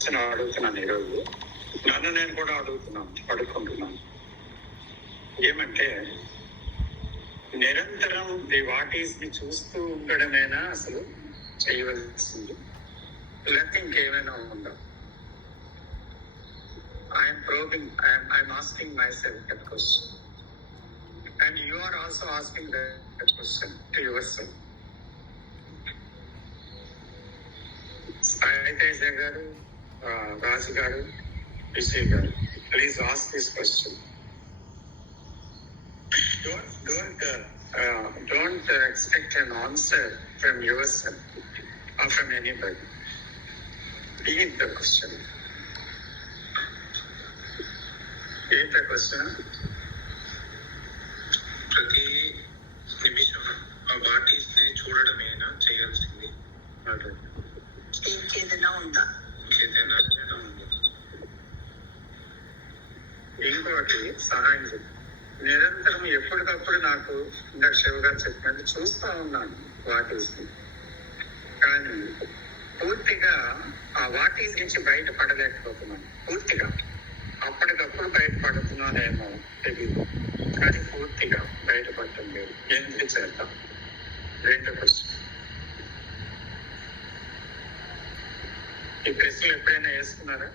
Question అడుగుతున్నాను ఈరోజు. నన్ను నేను కూడా అడుగుతున్నాను. ఏమంటే, నిరంతరం ది వాట్ ఈస్ ని చూస్తూ ఉండడమేనా అసలు చేయవలసింది, లేకపోతే ఇంకేమైనా ఉందా? I'm probing, I'm asking myself that question, and you are also asking that question to yourself. Saiteja గారు, రాజు గారు, విజయ్ గారు, please ask this question. Don't expect an answer from yourself or from anybody. Read the question. Read the question. ప్రతి నిమిషం ఆ what is ని చూడడమేనా చేయాల్సింది? ఇంకేదైనా ఉందా? ఇంకోటి సహాయం చెప్పి, నిరంతరం ఎప్పటికప్పుడు నాకు ఇందాక శివ గారు చెప్పినట్టు చూస్తూ ఉన్నాను వాటీస్, కానీ పూర్తిగా ఆ వాటీస్ నుంచి బయటపడలేకపోతున్నాను. పూర్తిగా అప్పటికప్పుడు బయటపడుతున్నానేమో తెలియదు, కానీ పూర్తిగా బయటపడటం లేదు. ఎందుకు చేద్దాం? రెండో క్వశ్చన్. ఈ ప్రశ్నలు ఎప్పుడైనా వేసుకున్నారా?